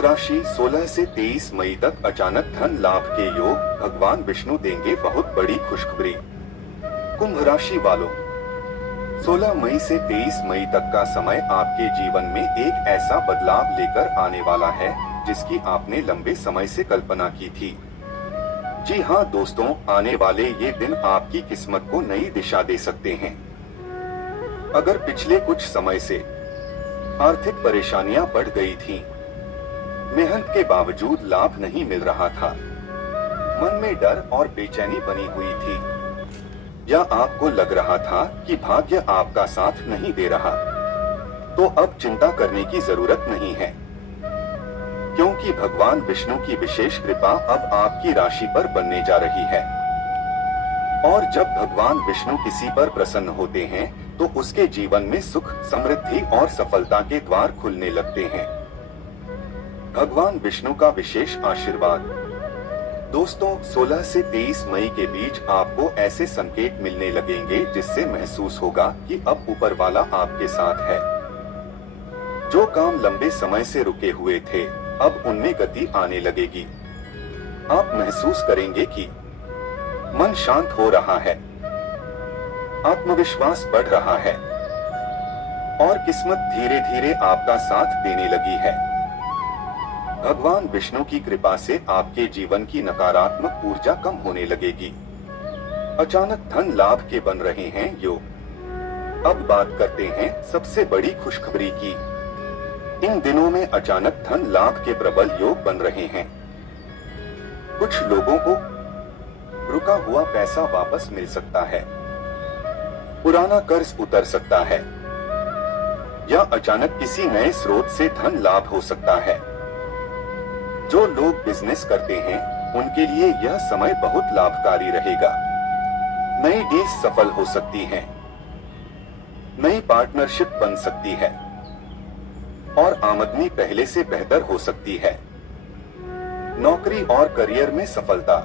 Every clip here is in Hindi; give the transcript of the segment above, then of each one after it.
राशि 16 से 23 मई तक अचानक धन लाभ के योग भगवान विष्णु देंगे बहुत बड़ी खुशखबरी। कुंभ राशि वालों, 16 मई से 23 मई तक का समय आपके जीवन में एक ऐसा बदलाव लेकर आने वाला है जिसकी आपने लंबे समय से कल्पना की थी। जी हाँ दोस्तों, आने वाले ये दिन आपकी किस्मत को नई दिशा दे सकते हैं। अगर पिछले कुछ समय से आर्थिक परेशानियां बढ़ गई थीं, मेहनत के बावजूद लाभ नहीं मिल रहा था, मन में डर और बेचैनी बनी हुई थी, या आपको लग रहा था कि भाग्य आपका साथ नहीं दे रहा, तो अब चिंता करने की जरूरत नहीं है, क्योंकि भगवान विष्णु की विशेष कृपा अब आपकी राशि पर बनने जा रही है। और जब भगवान विष्णु किसी पर प्रसन्न होते हैं तो उसके जीवन में सुख, समृद्धि और सफलता के द्वार खुलने लगते हैं। भगवान विष्णु का विशेष आशीर्वाद। दोस्तों, 16 से 23 मई के बीच आपको ऐसे संकेत मिलने लगेंगे जिससे महसूस होगा कि अब ऊपर वाला आपके साथ है। जो काम लंबे समय से रुके हुए थे, अब उनमें गति आने लगेगी। आप महसूस करेंगे कि मन शांत हो रहा है, आत्मविश्वास बढ़ रहा है और किस्मत धीरे धीरे आपका साथ देने लगी है। भगवान विष्णु की कृपा से आपके जीवन की नकारात्मक ऊर्जा कम होने लगेगी। अचानक धन लाभ के बन रहे हैं योग। अब बात करते हैं सबसे बड़ी खुशखबरी की। इन दिनों में अचानक धन लाभ के प्रबल योग बन रहे हैं। कुछ लोगों को रुका हुआ पैसा वापस मिल सकता है, पुराना कर्ज उतर सकता है, या अचानक किसी नए स्रोत से धन लाभ हो सकता है। जो लोग बिजनेस करते हैं उनके लिए यह समय बहुत लाभकारी रहेगा। नई डील्स सफल हो सकती हैं, नई पार्टनरशिप बन सकती है और आमदनी पहले से बेहतर हो सकती है। नौकरी और करियर में सफलता।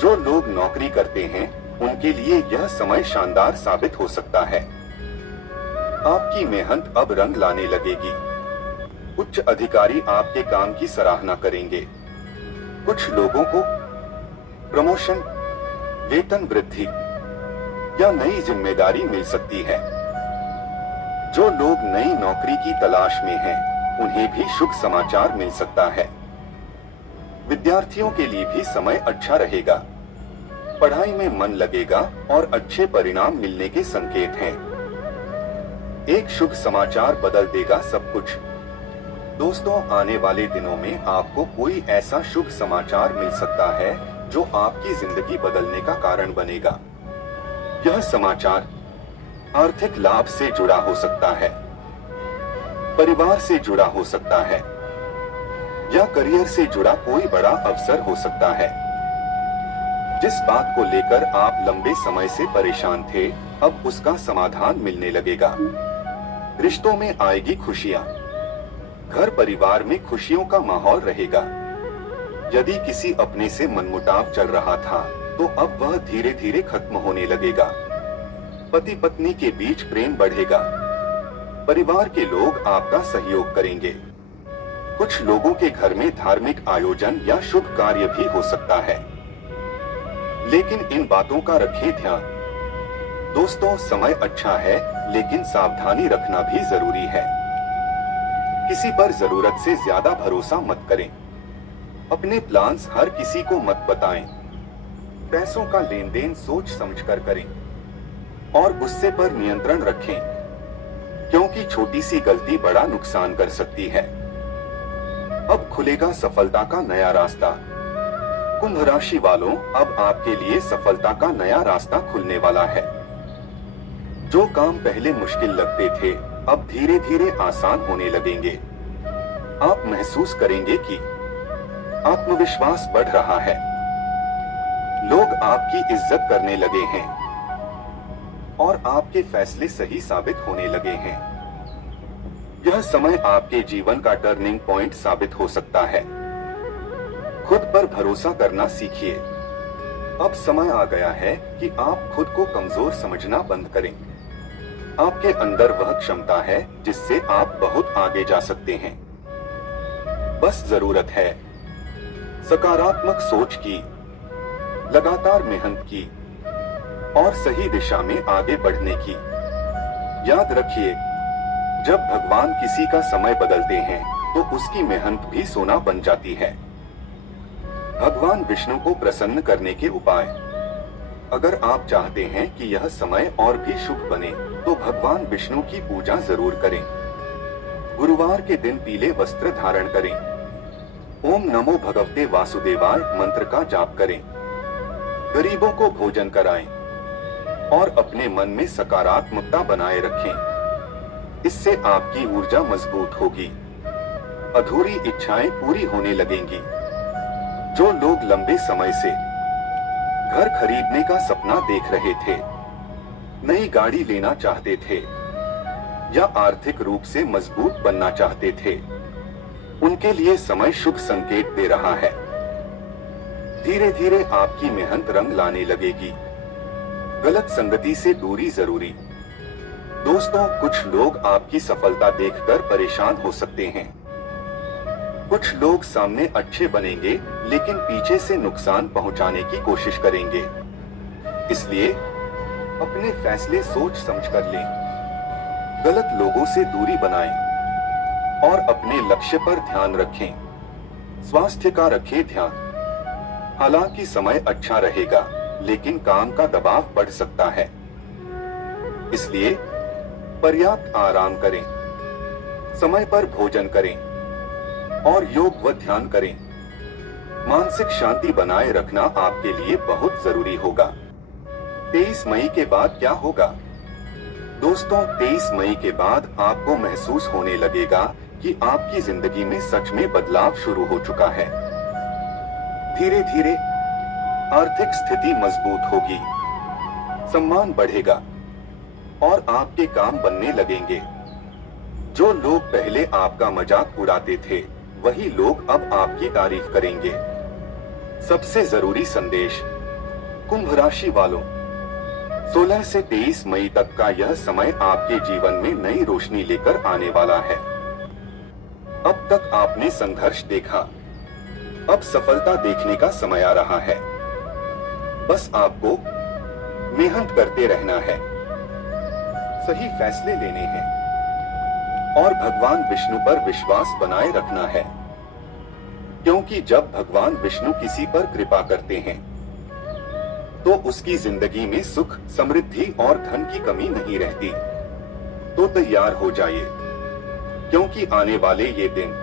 जो लोग नौकरी करते हैं उनके लिए यह समय शानदार साबित हो सकता है। आपकी मेहनत अब रंग लाने लगेगी। उच्च अधिकारी आपके काम की सराहना करेंगे। कुछ लोगों को प्रमोशन, वेतन वृद्धि या नई जिम्मेदारी मिल सकती है। जो लोग नई नौकरी की तलाश में हैं, उन्हें भी शुभ समाचार मिल सकता है। विद्यार्थियों के लिए भी समय अच्छा रहेगा। पढ़ाई में मन लगेगा और अच्छे परिणाम मिलने के संकेत हैं। एक शुभ समाचार बदल देगा सब कुछ। दोस्तों, आने वाले दिनों में आपको कोई ऐसा शुभ समाचार मिल सकता है जो आपकी जिंदगी बदलने का कारण बनेगा। यह समाचार आर्थिक लाभ से जुड़ा हो सकता है, परिवार से जुड़ा हो सकता है, या करियर से जुड़ा कोई बड़ा अवसर हो सकता है। जिस बात को लेकर आप लंबे समय से परेशान थे, अब उसका समाधान मिलने लगेगा। रिश्तों में आएगी खुशियां। घर परिवार में खुशियों का माहौल रहेगा। यदि किसी अपने से मनमुटाव चल रहा था तो अब वह धीरे धीरे खत्म होने लगेगा। पति पत्नी के बीच प्रेम बढ़ेगा। परिवार के लोग आपका सहयोग करेंगे। कुछ लोगों के घर में धार्मिक आयोजन या शुभ कार्य भी हो सकता है, लेकिन इन बातों का रखें ध्यान। दोस्तों, समय अच्छा है लेकिन सावधानी रखना भी जरूरी है। किसी पर जरूरत से ज्यादा भरोसा मत करें। अपने प्लान्स हर किसी को मत बताएं। पैसों का लेन देन सोच समझकर करें और गुस्से पर नियंत्रण रखें, क्योंकि छोटी सी गलती बड़ा नुकसान कर सकती है। अब खुलेगा सफलता का नया रास्ता। कुंभ राशि वालों, अब आपके लिए सफलता का नया रास्ता खुलने वाला है। जो काम पहले मुश्किल लगते थे, अब धीरे धीरे आसान होने लगेंगे। आप महसूस करेंगे कि आत्मविश्वास बढ़ रहा है। लोग आपकी इज्जत करने लगे हैं और आपके फैसले सही साबित होने लगे हैं। यह समय आपके जीवन का टर्निंग पॉइंट साबित हो सकता है। खुद पर भरोसा करना सीखिए। अब समय आ गया है कि आप खुद को कमजोर समझना बंद करें। आपके अंदर वह क्षमता है जिससे आप बहुत आगे जा सकते हैं। बस जरूरत है सकारात्मक सोच की, लगातार मेहनत की और सही दिशा में आगे बढ़ने की। याद रखिए, जब भगवान किसी का समय बदलते हैं तो उसकी मेहनत भी सोना बन जाती है। भगवान विष्णु को प्रसन्न करने के उपाय। अगर आप चाहते हैं कि यह समय और भी शुभ बने तो भगवान विष्णु की पूजा जरूर करें। गुरुवार के दिन पीले वस्त्र धारण करें। ओम नमो भगवते वासुदेवाय मंत्र का जाप करें। गरीबों को भोजन कराएं और अपने मन में सकारात्मकता बनाए रखें। इससे आपकी ऊर्जा मजबूत होगी, अधूरी इच्छाएं पूरी होने लगेंगी। जो लोग लंबे समय से घर खरीदने का सपना देख रहे थे, नई गाड़ी लेना चाहते थे या आर्थिक रूप से मजबूत बनना चाहते थे, उनके लिए समय शुभ संकेत दे रहा है। धीरे धीरे आपकी मेहनत रंग लाने लगेगी। गलत संगति से दूरी जरूरी। दोस्तों, कुछ लोग आपकी सफलता देखकर परेशान हो सकते हैं। कुछ लोग सामने अच्छे बनेंगे लेकिन पीछे से नुकसान पहुंचाने की कोशिश करेंगे। इसलिए अपने फैसले सोच समझ कर लें। गलत लोगों से दूरी बनाएं और अपने लक्ष्य पर ध्यान रखें। स्वास्थ्य का रखें ध्यान। हालांकि समय अच्छा रहेगा लेकिन काम का दबाव बढ़ सकता है, इसलिए पर्याप्त आराम करें, समय पर भोजन करें और योग व ध्यान करें। मानसिक शांति बनाए रखना आपके लिए बहुत जरूरी होगा। 23 मई के बाद क्या होगा? दोस्तों, 23 मई के बाद आपको महसूस होने लगेगा कि आपकी जिंदगी में सच में बदलाव शुरू हो चुका है। धीरे धीरे आर्थिक स्थिति मजबूत होगी, सम्मान बढ़ेगा और आपके काम बनने लगेंगे। जो लोग पहले आपका मजाक उड़ाते थे, वही लोग अब आपकी तारीफ करेंगे। सबसे जरूरी संदेश, कुंभ राशि वालों, 16 से 23 मई तक का यह समय आपके जीवन में नई रोशनी लेकर आने वाला है। अब तक आपने संघर्ष देखा, अब सफलता देखने का समय आ रहा है। बस आपको मेहनत करते रहना है, सही फैसले लेने हैं और भगवान विष्णु पर विश्वास बनाए रखना है। क्योंकि जब भगवान विष्णु किसी पर कृपा करते हैं तो उसकी जिंदगी में सुख, समृद्धि और धन की कमी नहीं रहती। तो तैयार हो जाइए, क्योंकि आने वाले ये दिन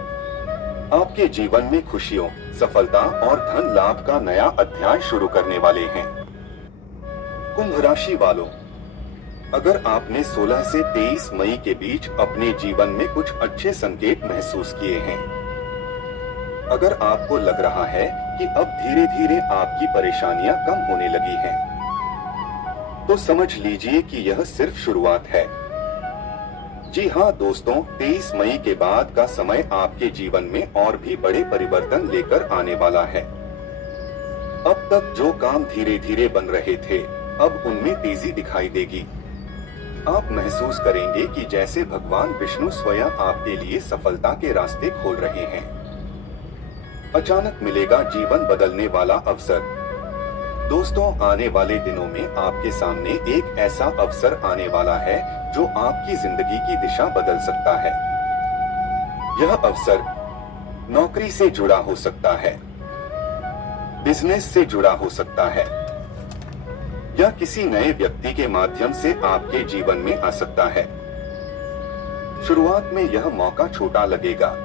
आपके जीवन में खुशियों, सफलता और धन लाभ का नया अध्याय शुरू करने वाले हैं। कुंभ राशि वालों, अगर आपने 16 से 23 मई के बीच अपने जीवन में कुछ अच्छे संकेत महसूस किए हैं, अगर आपको लग रहा है कि अब धीरे धीरे आपकी परेशानियां कम होने लगी हैं, तो समझ लीजिए कि यह सिर्फ शुरुआत है। जी हाँ दोस्तों, 23 मई के बाद का समय आपके जीवन में और भी बड़े परिवर्तन लेकर आने वाला है। अब तक जो काम धीरे धीरे बन रहे थे, अब उनमें तेजी दिखाई देगी। आप महसूस करेंगे कि जैसे भगवान विष्णु स्वयं आपके लिए सफलता के रास्ते खोल रहे हैं। अचानक मिलेगा जीवन बदलने वाला अवसर। दोस्तों, आने वाले दिनों में आपके सामने एक ऐसा अवसर आने वाला है जो आपकी जिंदगी की दिशा बदल सकता है। यह अवसर नौकरी से जुड़ा हो सकता है, बिजनेस से जुड़ा हो सकता है या किसी नए व्यक्ति के माध्यम से आपके जीवन में आ सकता है। शुरुआत में यह मौका छोटा लगेगा,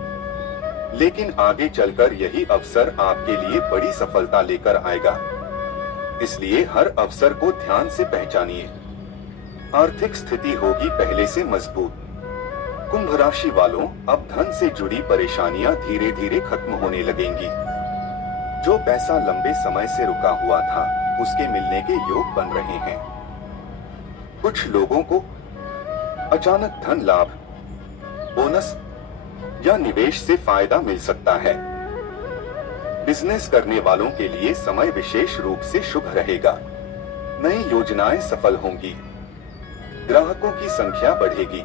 लेकिन आगे चलकर यही अवसर आपके लिए बड़ी सफलता लेकर आएगा। इसलिए हर अवसर को ध्यान से पहचानिए। आर्थिक स्थिति होगी पहले से मजबूत। कुंभ राशि वालों, अब धन से जुड़ी परेशानियां धीरे धीरे खत्म होने लगेंगी। जो पैसा लंबे समय से रुका हुआ था, उसके मिलने के योग बन रहे हैं। कुछ लोगों को अचानक धन लाभ, बोनस या निवेश से फायदा मिल सकता है। बिजनेस करने वालों के लिए समय विशेष रूप से शुभ रहेगा। नई योजनाएं सफल होंगी, ग्राहकों की संख्या बढ़ेगी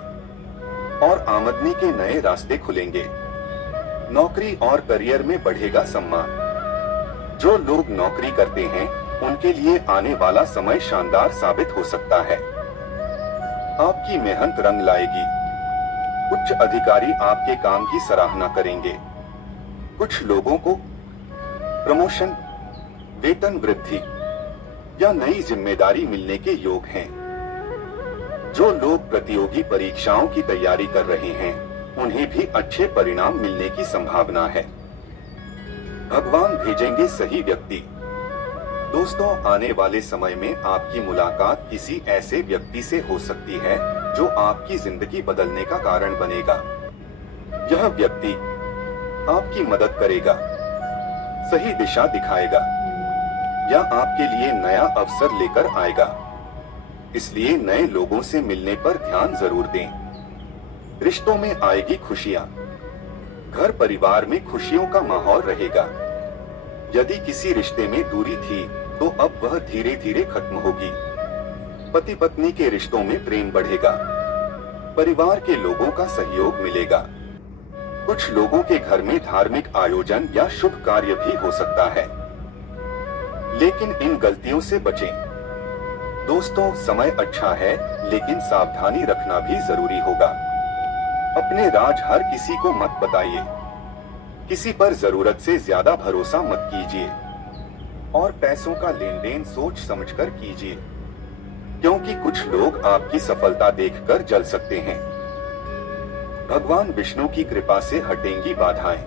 और आमदनी के नए रास्ते खुलेंगे। नौकरी और करियर में बढ़ेगा सम्मान। जो लोग नौकरी करते हैं उनके लिए आने वाला समय शानदार साबित हो सकता है। आपकी मेहनत रंग लाएगी। उच्च अधिकारी आपके काम की सराहना करेंगे। कुछ लोगों को प्रमोशन, वेतन वृद्धि या नई जिम्मेदारी मिलने के योग हैं। जो लोग प्रतियोगी परीक्षाओं की तैयारी कर रहे हैं उन्हें भी अच्छे परिणाम मिलने की संभावना है। भगवान भेजेंगे सही व्यक्ति। दोस्तों, आने वाले समय में आपकी मुलाकात किसी ऐसे व्यक्ति से हो सकती है जो आपकी जिंदगी बदलने का कारण बनेगा। यह व्यक्ति आपकी मदद करेगा, सही दिशा दिखाएगा या आपके लिए नया अवसर लेकर आएगा। इसलिए नए लोगों से मिलने पर ध्यान जरूर दें। रिश्तों में आएगी खुशियां। घर परिवार में खुशियों का माहौल रहेगा। यदि किसी रिश्ते में दूरी थी तो अब वह धीरे धीरे खत्म होगी। पति पत्नी के रिश्तों में प्रेम बढ़ेगा। परिवार के लोगों का सहयोग मिलेगा। कुछ लोगों के घर में धार्मिक आयोजन या शुभ कार्य भी हो सकता है, लेकिन इन गलतियों से बचें। दोस्तों, समय अच्छा है लेकिन सावधानी रखना भी जरूरी होगा। अपने राज हर किसी को मत बताइए। किसी पर जरूरत से ज्यादा भरोसा मत कीजिए और पैसों का लेन देन सोच समझकर कीजिए, क्योंकि कुछ लोग आपकी सफलता देखकर जल सकते हैं। भगवान विष्णु की कृपा से हटेंगी बाधाएं।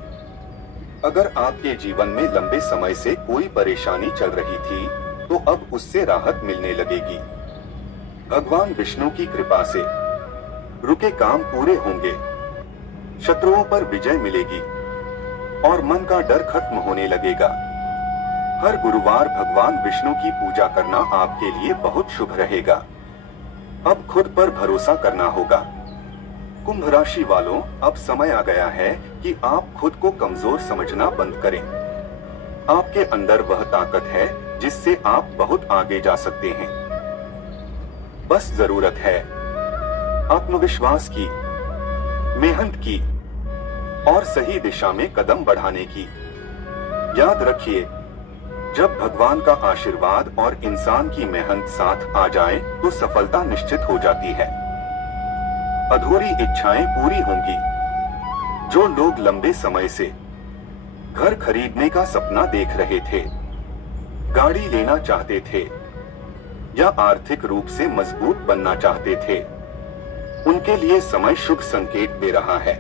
अगर आपके जीवन में लंबे समय से कोई परेशानी चल रही थी तो अब उससे राहत मिलने लगेगी। भगवान विष्णु की कृपा से रुके काम पूरे होंगे। शत्रुओं पर विजय मिलेगी और मन का डर खत्म होने लगेगा। हर गुरुवार भगवान विष्णु की पूजा करना आपके लिए बहुत शुभ रहेगा। अब खुद पर भरोसा करना होगा। कुंभ राशि वालों, अब समय आ गया है कि आप खुद को कमजोर समझना बंद करें। आपके अंदर वह ताकत है जिससे आप बहुत आगे जा सकते हैं। बस जरूरत है आत्मविश्वास की, मेहनत की और सही दिशा में कदम बढ़ाने की। याद रखिए, जब भगवान का आशीर्वाद और इंसान की मेहनत साथ आ जाए तो सफलता निश्चित हो जाती है। अधूरी इच्छाएं पूरी होंगी। जो लोग लंबे समय से घर खरीदने का सपना देख रहे थे, गाड़ी लेना चाहते थे या आर्थिक रूप से मजबूत बनना चाहते थे, उनके लिए समय शुभ संकेत दे रहा है।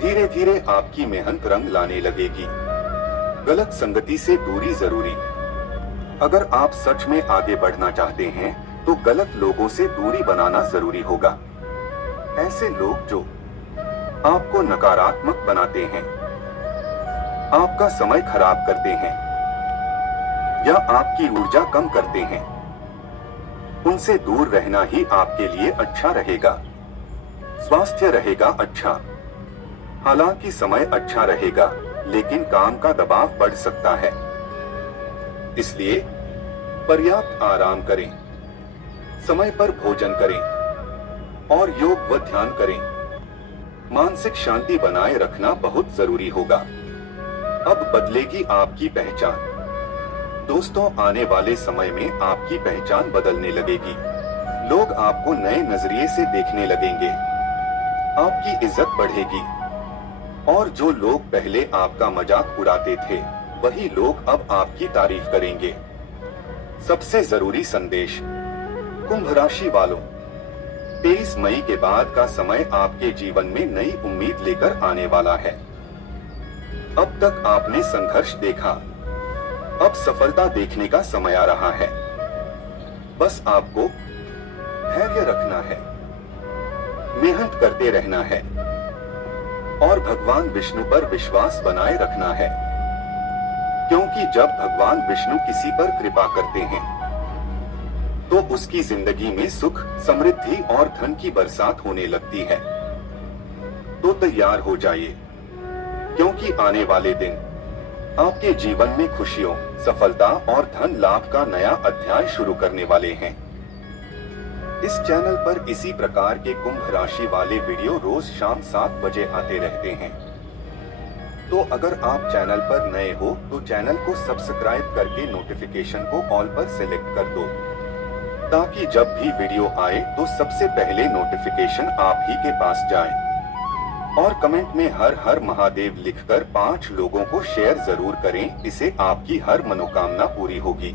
धीरे धीरे आपकी मेहनत रंग लाने लगेगी। गलत संगति से दूरी जरूरी। अगर आप सच में आगे बढ़ना चाहते हैं तो गलत लोगों से दूरी बनाना जरूरी होगा। ऐसे लोग जो आपको नकारात्मक बनाते हैं, आपका समय खराब करते हैं या आपकी ऊर्जा कम करते हैं, उनसे दूर रहना ही आपके लिए अच्छा रहेगा। स्वास्थ्य रहेगा अच्छा। हालांकि समय अच्छा रहेगा लेकिन काम का दबाव बढ़ सकता है, इसलिए पर्याप्त आराम करें, समय पर भोजन करें और योग व ध्यान करें। मानसिक शांति बनाए रखना बहुत जरूरी होगा। अब बदलेगी आपकी पहचान। दोस्तों, आने वाले समय में आपकी पहचान बदलने लगेगी। लोग आपको नए नजरिए से देखने लगेंगे। आपकी इज्जत बढ़ेगी और जो लोग पहले आपका मजाक उड़ाते थे वही लोग अब आपकी तारीफ करेंगे। सबसे जरूरी संदेश कुंभ राशि वालों, 23 मई के बाद का समय आपके जीवन में नई उम्मीद लेकर आने वाला है। अब तक आपने संघर्ष देखा, अब सफलता देखने का समय आ रहा है। बस आपको धैर्य रखना है, मेहनत करते रहना है और भगवान विष्णु पर विश्वास बनाए रखना है, क्योंकि जब भगवान विष्णु किसी पर कृपा करते हैं तो उसकी जिंदगी में सुख, समृद्धि और धन की बरसात होने लगती है। तो तैयार हो जाइए, क्योंकि आने वाले दिन आपके जीवन में खुशियों, सफलता और धन लाभ का नया अध्याय शुरू करने वाले हैं। इस चैनल पर इसी प्रकार के कुंभ राशि वाले वीडियो रोज शाम 7 बजे आते रहते हैं। तो अगर आप चैनल पर नए हो तो चैनल को सब्सक्राइब करके नोटिफिकेशन को ऑल पर सिलेक्ट कर दो, ताकि जब भी वीडियो आए तो सबसे पहले नोटिफिकेशन आप ही के पास जाए। और कमेंट में हर हर महादेव लिखकर 5 लोगों को शेयर जरूर करें, इससे आपकी हर मनोकामना पूरी होगी।